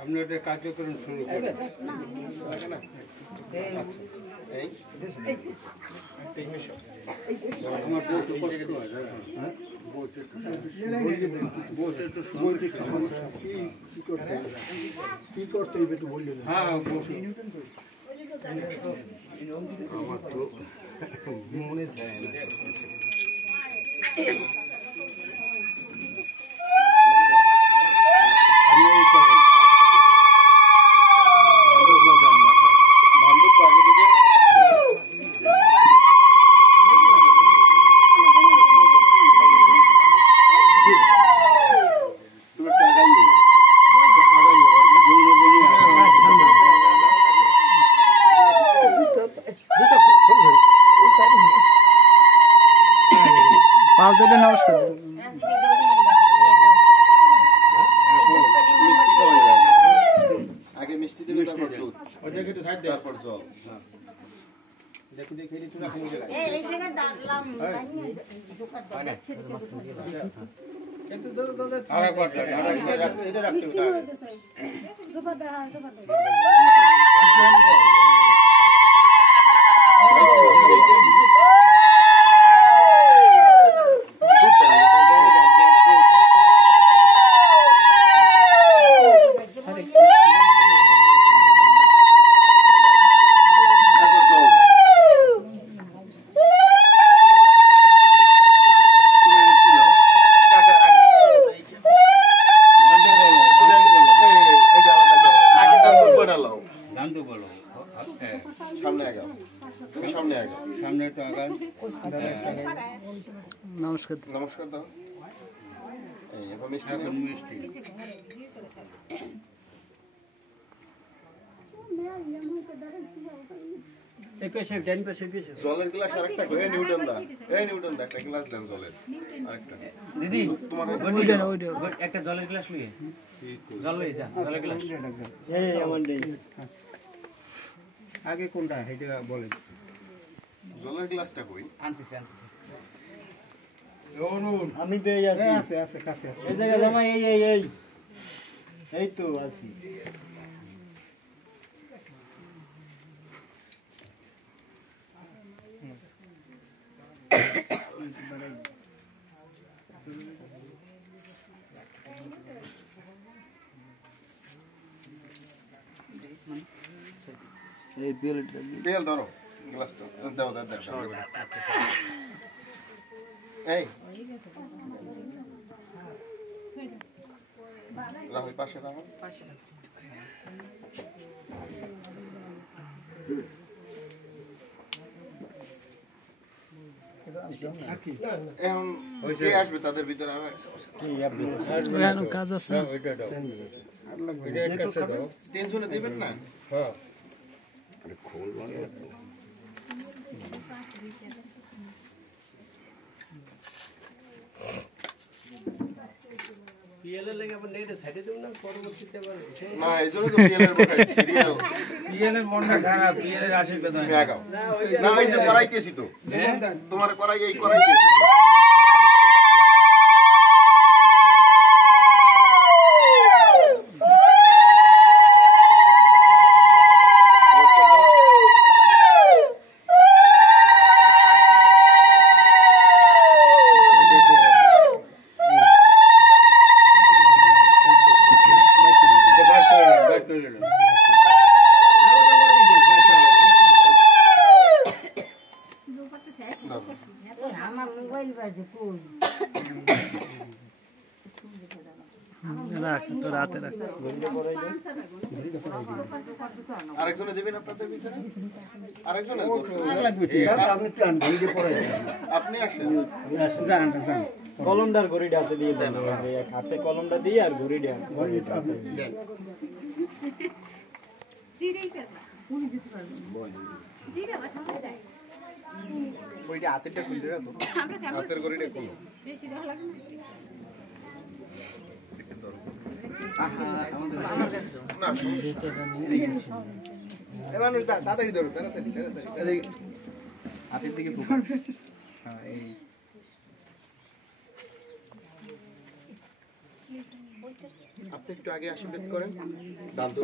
আপনাদের কার্যক্রম শুরু করবেন আমার কি করতে হবে একটু বললেন? হ্যাঁ আমার তো মনে যায় না। নমস্কার। আগে মিষ্টি দিবে তারপর দুধ তারপর জল। দেখি দেখি তোরা কোন জায়গায় এই জায়গা দাঁড়ালাম একটু দুধ আরেকবার এটা রাখতে হবে নমস্কার। নমস্কার দাও। মিষ্টি মিষ্টি জলের গ্লাস আরেকটা কই নিউটন দা এই নিউটন দা একটা গ্লাস দেন জলের আরেকটা দিদি তোমার একটা জলের গ্লাস নিয়ে জল লই যা জলের গ্লাস এই আমার নেই আগে কোনটা এটা বলেন জলের গ্লাসটা কই আনতেছি আমি তো এই আছে আছে কাছে আছে এই জায়গা জামা এই তো আছি এই তেল ধরো গ্লাসটা দাও দাও দাও এই রাহুল পাশে রাহুল এখন কে আসবে তাদের ভিতরে কাজ আছে টেনশনে দেবেন না হ্যাঁ পিএলের লাগে আপনি নেটে সাইডে দেন না পরবর্তীতে আবার না এইজন্য তো পিএলের বকাই সিরিয়াল পিএলের মনটা খারাপ পিএলের আশীর্বাদ হয় না এই যে করাইতেছি তো তোমার করাইতেছি রাতে রাখ আরেকজনে দেবেন আপনাদের ভিতরে আরেকজনে আপনি আসেন কলমদার ঘড়িটা হাতে দিয়ে দেন হাতে কলমটা দিয়ে আর ঘড়িটা দেন ওইটা হাতেরটা খুলতে রাখো হাতের ঘড়িটা খুলো না মানুষ তাড়াতাড়ি ধরো তাড়াতাড়ি হাতের দিকে ফোকাস। হ্যাঁ এই আপনি একটু আগে আশীর্বাদ করেন। দান তো